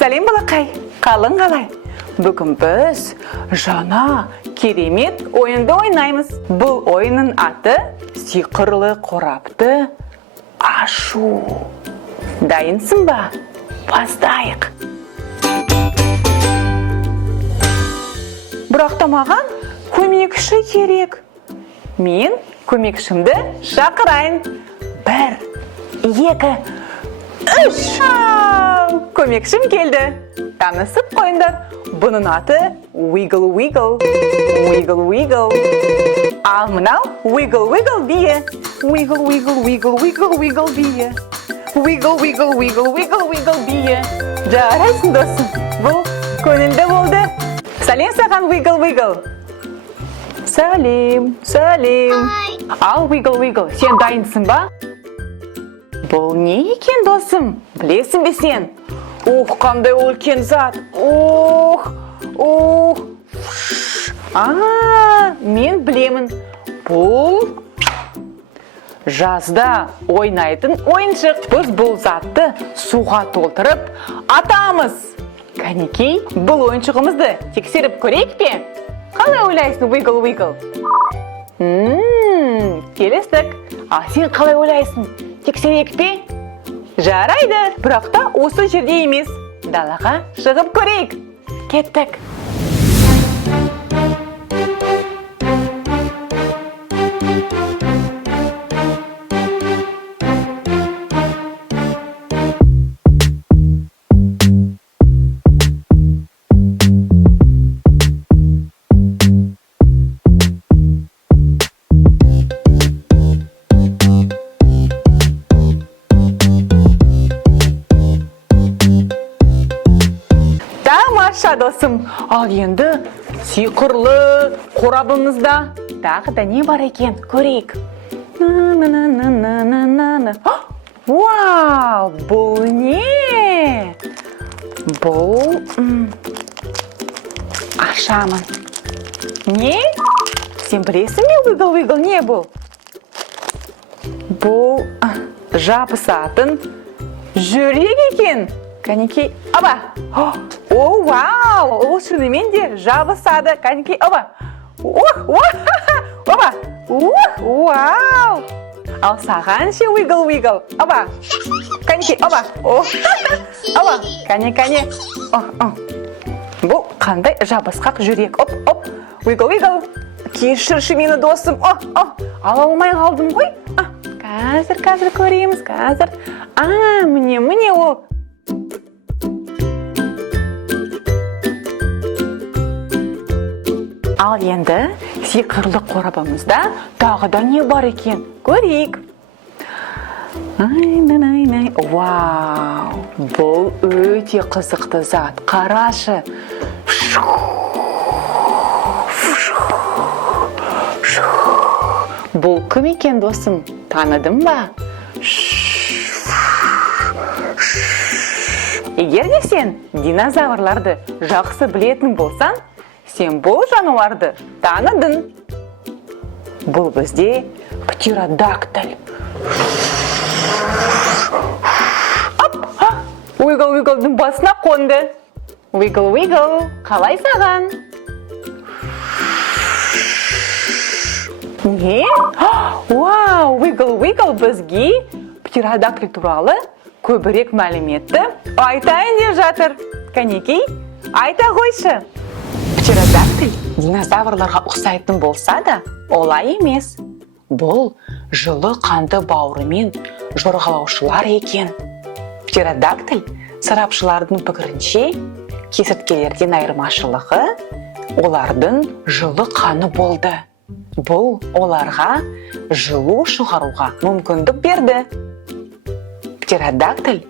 Сәлем балақай, қалың қалай? Бүгін біз жаңа керемет ойынды ойнаймыз. Бұл ойынның аты сиқырлы қорапты ашу. Дайынсың ба? Бастайық. Бірақ маған көмекші керек. Мен көмекшімді шақырайын. 1, 2, 3. Көмекшім келді. Танысып қойыңдар. Бұның аты Wiggle Wiggle. Wiggle Wiggle. Ал мынау Wiggle Wiggle бие. Wiggle Wiggle Wiggle Wiggle Wiggle бие. Wiggle Wiggle Wiggle Wiggle Wiggle бие. Жарайсың досым. Бұл көңілді болды. Сәлем саған Wiggle Wiggle. Сәлем, сәлем. Ал Wiggle Wiggle, сен дайынсың ба? Бұл не екен досым? Білесің бе сен? Қандай үлкен зат. Мен білемін. Бұл жазда ойнайтын ойыншық. Біз бұл затты суға толтырып атамыз. Кәнекей, бұл ойыншығымызды тексеріп көрейік пе? Қалай ойлайсың, Wiggle Wiggle? Келістік. А сен қалай ойлайсың? Тексерейік пе? Жарайды, бірақ та осы жерде емес. Далаға шығып көрейік. Кеттік. Досым, ал енді сиқырлы қорабымызда тағы да не бар екен? Көрейік. Вау, бұл не? Бұл ашамын. Не? Сен білесің бе, Wiggle Wiggle, не бұл? Бұл жабысатын жүрек екен. Кәнекей, аба! Вау! Ол шынымен де жабысады. Кәнекей, аба! Аба! Вау! Ал саған ше, Wiggle Wiggle, аба! Кәнекей, аба! Аба! Кәне. Бұл қандай жабысқақ жүрек. Wiggle Wiggle! Кешірші мені досым. Ала алмай қалдым ғой. Қазір көреміз, қазір. Міне ол. Ал енді сиқырлы қорабымызда тағы да не бар екен? Көрейік. Вау! Бұл өте қызықты зат. Қарашы. Бұл кім екен досым? Таныдың ба? Егер де сен динозаврларды жақсы білетін болсаң, сен бұл жануарды таныдың. Бұл бізде птеродактиль. Wiggle Wiggle'дың басына қонды. Wiggle Wiggle, қалай саған? Не? Вау, Wiggle Wiggle бізге птеродактиль туралы көбірек мәліметті айтайын деп жатыр. Кәнекей, айта қойшы. Птеродактиль динозаврларға ұқсайтын болса да, олай емес. Бұл жылы қанды бауырымен жорғалаушылар екен. Птеродактиль сарапшылардың пікірінше, кесірткелерден айырмашылығы олардың жылы қаны болды. Бұл оларға жылу шығаруға мүмкіндік берді. Птеродактиль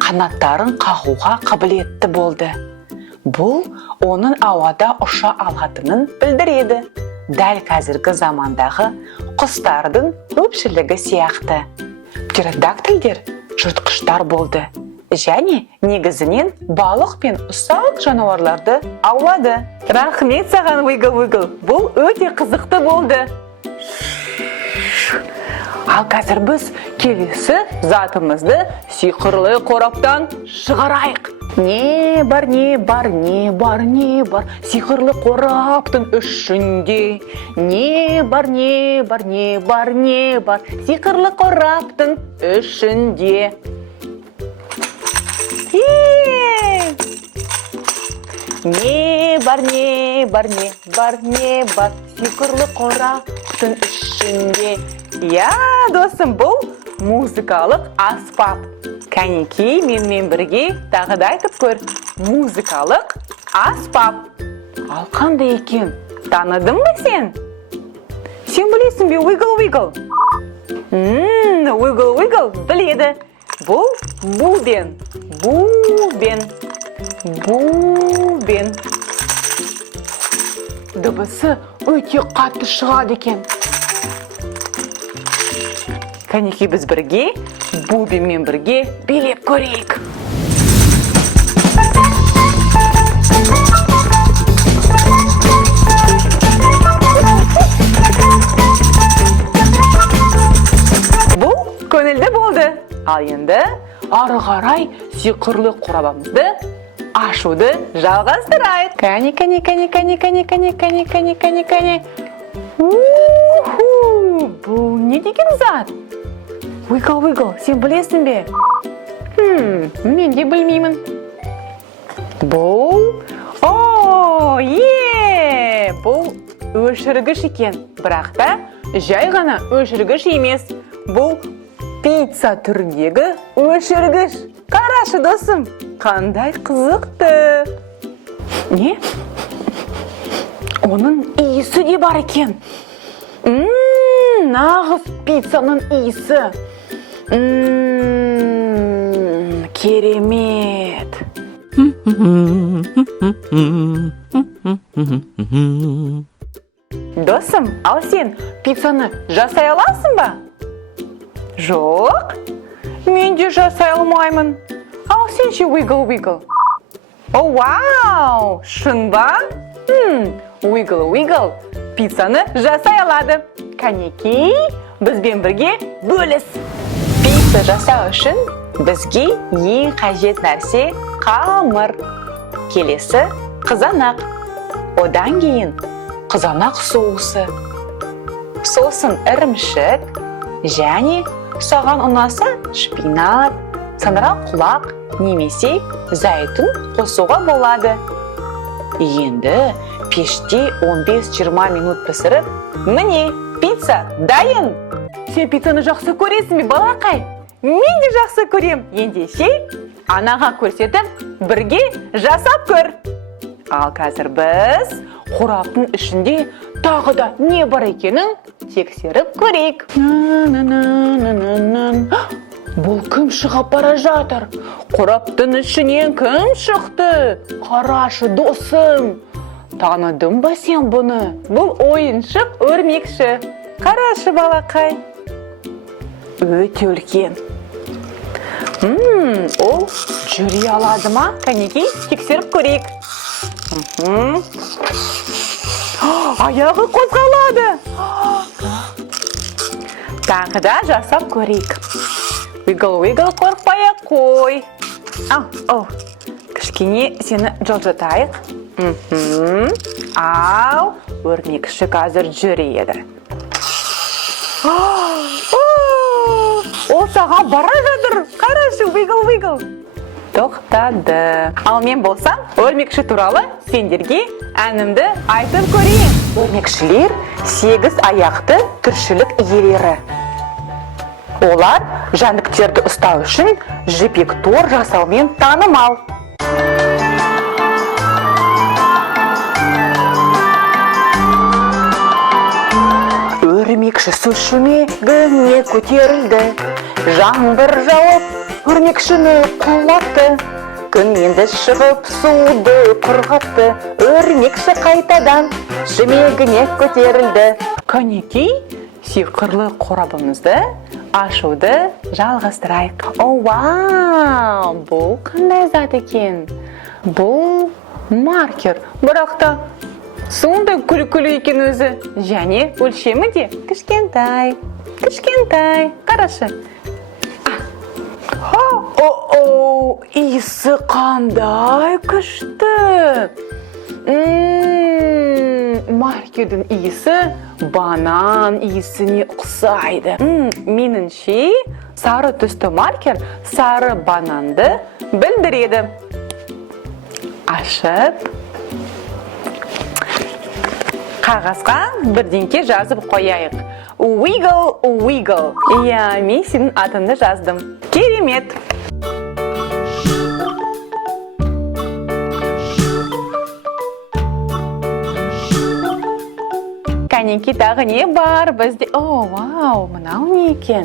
қанаттарын қағуға қабілетті болды. Бұл оның ауада ұша алатынын білдіреді. Дәл қазіргі замандағы құстардың көпшілігі сияқты. Птеродактильдер жыртқыштар болды. Және негізінен балық пен ұсақ жануарларды аулады. Рахмет саған, Wiggle Wiggle. Бұл өте қызықты болды. Ал қазір біз келесі затымызды сиқырлы қораптан шығарайық. Не бар, не бар, не бар, не бар, сиқырлы қораптың ішінде. Не бар, не бар, не бар, не бар, сиқырлы қораптың ішінде. Не бар, не бар, не бар, не бар, сиқырлы қораптың ішінде. Я, досым, бұл музыкалық аспап. Кәнеки, менімен бірге тағы да айтып көр. Музыкалық аспап. Ал қандай екен? Таныдың ба сен? Сен білесің бе, уигл-уигл? Уигл-уигл біледі. Бұл бубен. Бубен. Бубен. Дыбысы өте қатты шығады екен. Кәнеки, біз бірге бубенмен бірге билеп көрейік. Бұл көңілді болды. Ал енді ары қарай сиқырлы қорабымызды ашуды жалғастырайық. Кәне. Бұл не деген зат? Уигл-уигл, сен білесің бе? Мен де білмеймін. Бұл... Бұл өшіргіш екен. Бірақ та жай ғана өшіргіш емес. Бұл пицца түріндегі өшіргіш. Қарашы, досым, қандай қызықты. Не? Оның иісі де бар екен. Нағыз пиццаның иісі. Керемет. Досым, ал сен пиццаны жасай аласың ба? Жоқ, мен де жасай алмаймын. Ал сен ше, уигл-уигл? О, вау, шын ба? Уигл-уигл пиццаны жасай алады. Кәнеки, бізбен бірге бөліс. Пицца жасау үшін бізге ең қажет нәрсе қамыр. Келесі қызанақ. Одан кейін қызанақ соусы. Сосын ірімшік және саған ұнаса шпинат, сандыран құлақ немесе зәйтүн қосуға болады. Енді пеште 15-20 минут пісіріп, міне, пицца дайын. Сен пиццаны жақсы көресің бе, балақай? Мен де жақсы көрем. Ендеше, анаға көрсетіп, бірге жасап көр. Ал қазір біз қораптың ішінде тағы да не бар екенін тексеріп көрейік. Бұл кім шығып бара жатыр? Қораптың ішінен кім шықты? Қарашы, досым. Таныдың ба сен бұны? Бұл ойыншық өрмекші. Қарашы, балақай. Өте үлкен. Ол жүре алады ма? Кәнеки, тексеріп көрейік. Аяғы қозғалады. Тағы да жасап көрейік. Уигл-уигл, қорқпай-ақ қой. Кішкене сені жылжытайық. Ал, өрмекші қазір жүреді. Ол саған бара жатыр. Қарашы, уигл-уигл. Тоқтады. Ал мен болсам, өрмекші туралы сендерге әнімді айтып көрейін. Өрмекшілер 8 аяқты тіршілік иелері. Олар жәндіктерді ұстау үшін жібек тор жасаумен танымал. Өрмекші су шүмегіне көтерілді. Жаңбыр жауып, өрмекшіні құлатты. Күн енді шығып, суды құрғатты. Өрмекші қайтадан шүмегіне көтерілді. Кәнеки, сиқырлы қорабымызды ашуды жалғастырайық. Вау, бұл қандай зат екен? Бұл маркер. Бірақ та сондай күлі-күлі екен өзі. Және өлшемі де кішкентай. Кішкентай, қарашы. О, иісі қандай күшті. Маркердің иісі банан иісіне ұқсайды. Меніңше, сары түсті маркер сары бананды білдіреді. Ашып, қағазға бірдеңке жазып қояйық. Wiggle, wiggle. Иә, мен сенің атыңды жаздым. Керемет. Кәнеки, тағы не бар бізде? О, вау, мынау не екен?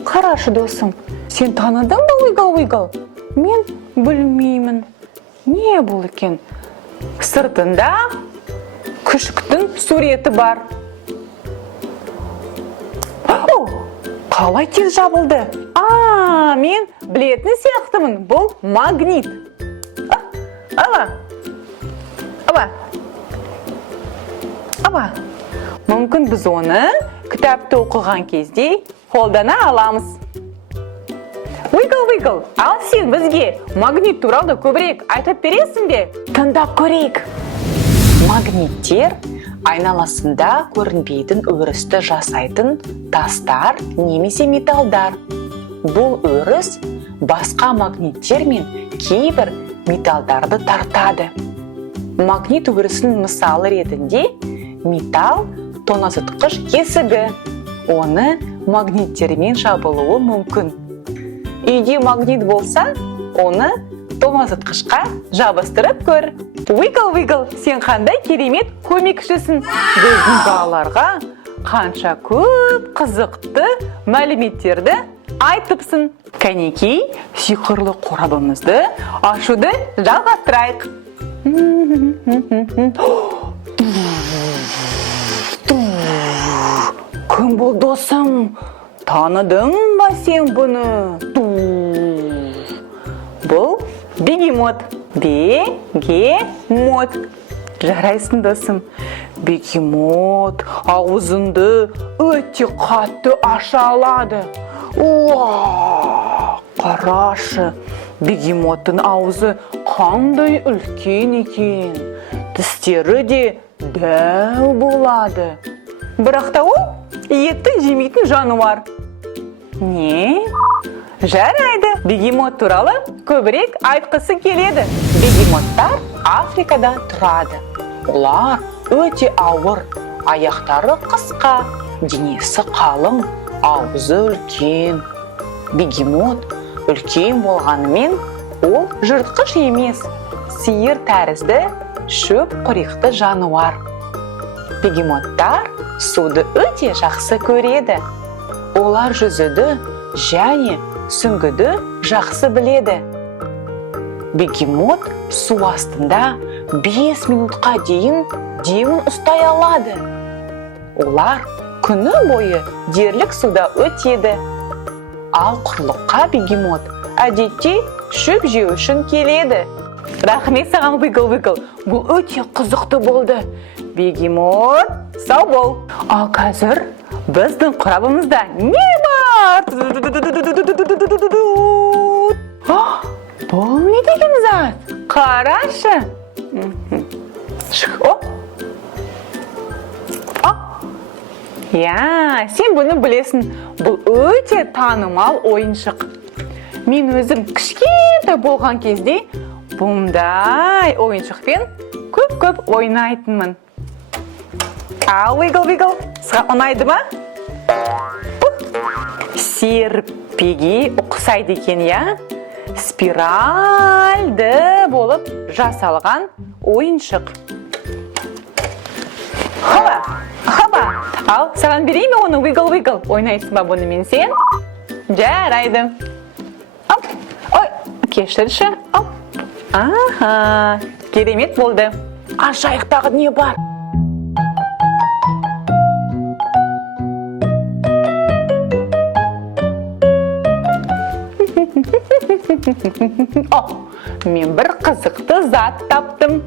Қарашы, досым. Сен таныдың ба wiggle, wiggle? Мен білмеймін. Не бұл екен? Сыртында күшіктің суреті бар. Қалай тез жабылды? Мен білетін сияқтымын. Бұл магнит. Мүмкін біз оны кітапты оқыған кезде қолдана аламыз. Wiggle, wiggle, ал сен бізге магнит туралы көбірек айтып бересің бе? Тыңдап көрейік. Магниттер айналасында көрінбейтін өрісті жасайтын тастар немесе металдар. Бұл өріс басқа магниттер мен кейбір металдарды тартады. Магнит өрісінің мысалы ретінде металл тоңазытқыш есігі. Оны магниттермен жабылуы мүмкін. Үйде магнит болса, оны тоңазытқышқа жабыстырып көр. Wiggle, wiggle, сен қандай керемет көмекшісің. Біздің балаларға қанша көп қызықты мәліметтерді айтыпсың. Кәнеки, сиқырлы қорабымызды ашуды жалғастырайық. Кім бұл, досым? Таныдың ба сен бұны? Бұл бегемот. Бегемот. Жарайсың, досым. Бегемот аузынды өте қатты аша алады. Қарашы, бегемоттың аузы қандай үлкен екен. Тістері де дәу болады. Бірақ та ол етті жемейтін жануар. Не? Жарайды, бегемот туралы көбірек айтқысы келеді. Бегемоттар Африкада тұрады. Олар өте ауыр, аяқтары қысқа, денесі қалың, аузы үлкен. Бегемот үлкен болғанымен, ол жыртқыш емес, сиыр тәрізді шөп қоректі жануар. Бегемоттар суды өте жақсы көреді. Олар жүзуді және сүңгуді жақсы біледі. Бегемот су астында 5 минутқа дейін демін ұстай алады. Олар күні бойы дерлік суда өтеді. Ал құрлыққа бегемот әдетте шөп жеу үшін келеді. Рахмет саған, Wiggle, Wiggle. Бұл өте қызықты болды. Бегемот, сау бол. Ал қазір біздің құрабымызда не бар? Бұл не деген зат? Қарашы. Сен бұны білесің. Бұл өте танымал ойыншық. Мен өзім кішкентай болған кезде бұндай ойыншықпен көп ойнайтынмын. Wiggle, Wiggle, сыға ұнайды ма? Серпеге ұқсайды екен, я? Спиральді болып жасалған ойыншық. Хаба, ал саған берейме оны, Wiggle, Wiggle? Ойнайсың ба бұны мен сен? Жарайды. Ой, кешірші. Керемет болды. Ашайықтағы не бар? Мен бір қызықты зат таптым.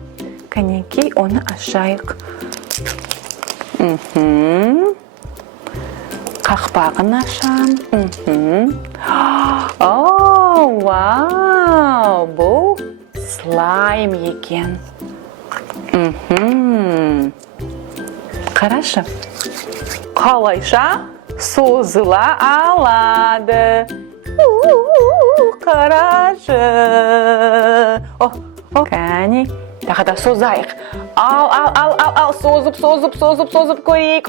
Кәнекей, оны ашайық. Қақпағын ашам. О, вау, бұл слайм екен. Қарашы, қалайша созыла алады. Қарашы. Кәне, тағы да созайық. Ал, созып көрейік.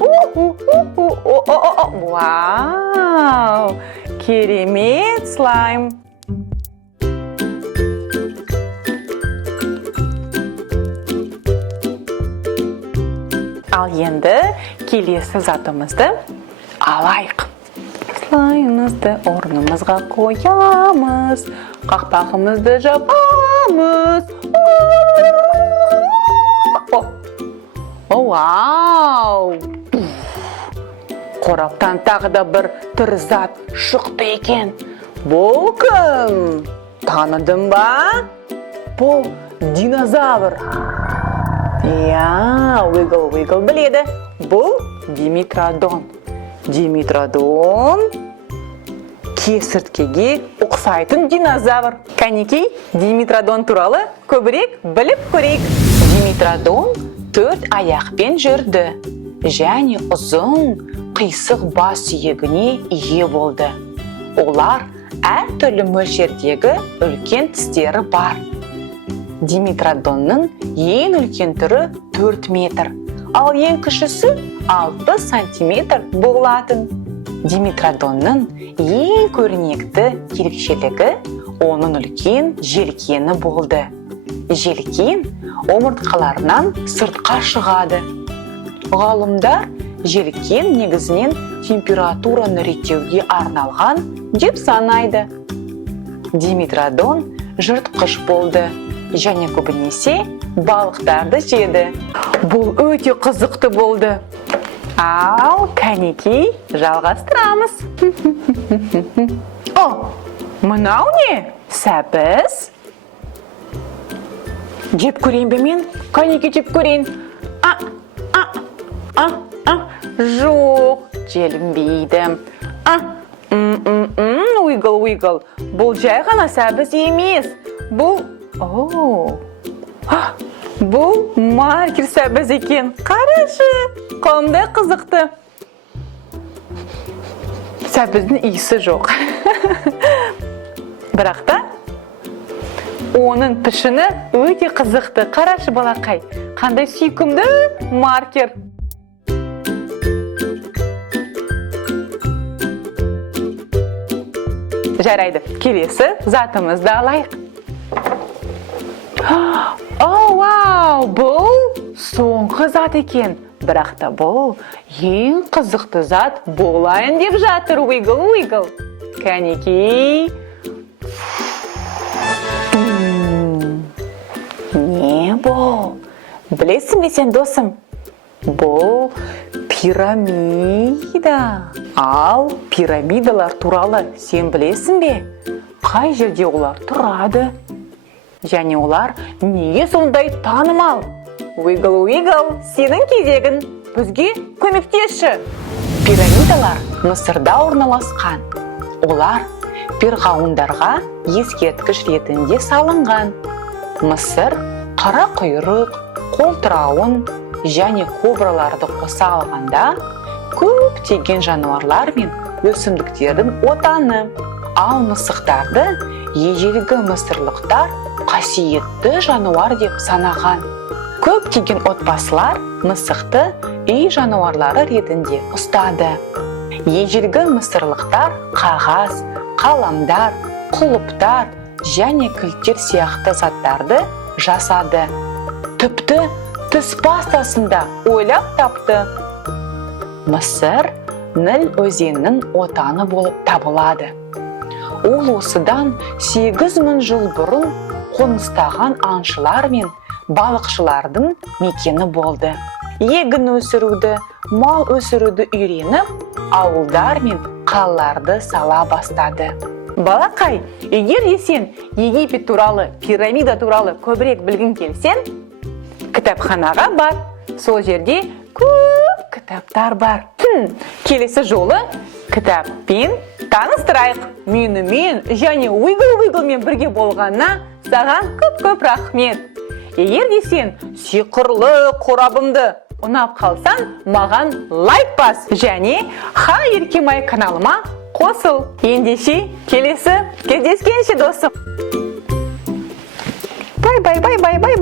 Вау, керемет слайм. Ал енді келесі затымызды алайық. Слаймымызды орнымызға қоямыз, қақпағымызды жабамыз. Вау! Қораптан тағы да бір түр зат шықты екен. Бұл кім? Таныдың ба? Бұл динозавр. Уигл біледі. Бұл Димитродон. Димитродон кесірткеге ұқсайтын динозавр. Кәнекей, Димитродон туралы көбірек біліп көрейік. Димитродон 4 аяқпен жүрді. Және ұзын, қисық бас сүйегіне ие болды. Олар әртүрлі мөлшердегі үлкен тістері бар. Димитродонның ең үлкен түрі 4 метр, ал ең кішісі 6 сантиметр болатын. Димитродонның ең көрнекті ерекшелігі оның үлкен желкені болды. Желкен омыртқаларынан сыртқа шығады. Ғалымдар желкен негізінен температураны реттеуге арналған деп санайды. Димитродон жыртқыш болды және көбінесе балықтарды жеді. Бұл өте қызықты болды. Ал, кәнекей, жалғастырамыз. Мынау не? Сәбіз? Жеп көрейін бе мен? Кәнекей, жеп көрейін. Жоқ, желінбейді. Уигл. Бұл жай ғана сәбіз емес. Бұл маркер сәбіз екен. Қарашы, қандай қызықты. Сәбіздің иісі жоқ. Бірақ та, оның пішіні өте қызықты. Қарашы, балақай, қандай сүйкімді маркер. Жарайды, келесі затымызды алайық. Вау, бұл соңғы зат екен. Бірақ та бұл ең қызықты зат болайын деп жатыр. Уигл. Кәнекей. Не бұл? Білесің бе сен, досым? Бұл пирамида. Ал пирамидалар туралы сен білесің бе? Қай жерде олар тұрады? Және олар неге сондай танымал? Уигл, сенің кезегін бізге көмектесші. Пирамидалар Мысырда орналасқан. Олар перғауындарға ескерткіш ретінде салынған. Мысыр қара құйрық, қолтырауын және кобраларды қоса алғанда көптеген жануарлар мен өсімдіктердің отаны. Ал мысықтарды ежелгі мысырлықтар қасиетті жануар деп санаған. Көптеген отбасылар мысықты үй жануарлары ретінде ұстады. Ежелгі мысырлықтар қағаз, қаламдар, құлыптар және кілттер сияқты заттарды жасады. Тіпті тіс пастасында ойлап тапты. Мысыр Ніл өзенінің отаны болып табылады. Ол осыдан 8000 жыл бұрын қоныстаған аңшылар мен балықшылардың мекені болды. Егін өсіруді, мал өсіруді үйреніп, ауылдар мен қалаларды сала бастады. Балақай, егер сен Египет туралы, пирамида туралы көбірек білгің келсең, кітапханаға бар. Сол жерде көп кітаптар бар. Келесі жолы кітаппен таныстырайық. Менімен және Wiggle-Wiggleмен бірге болғанына саған көп-көп рахмет. Егер де сен сиқырлы қорабымды ұнап қалсан, маған лайк бас және Еркемай каналыма қосыл. Ендеше келесі кездескенше досым. Бай-бай.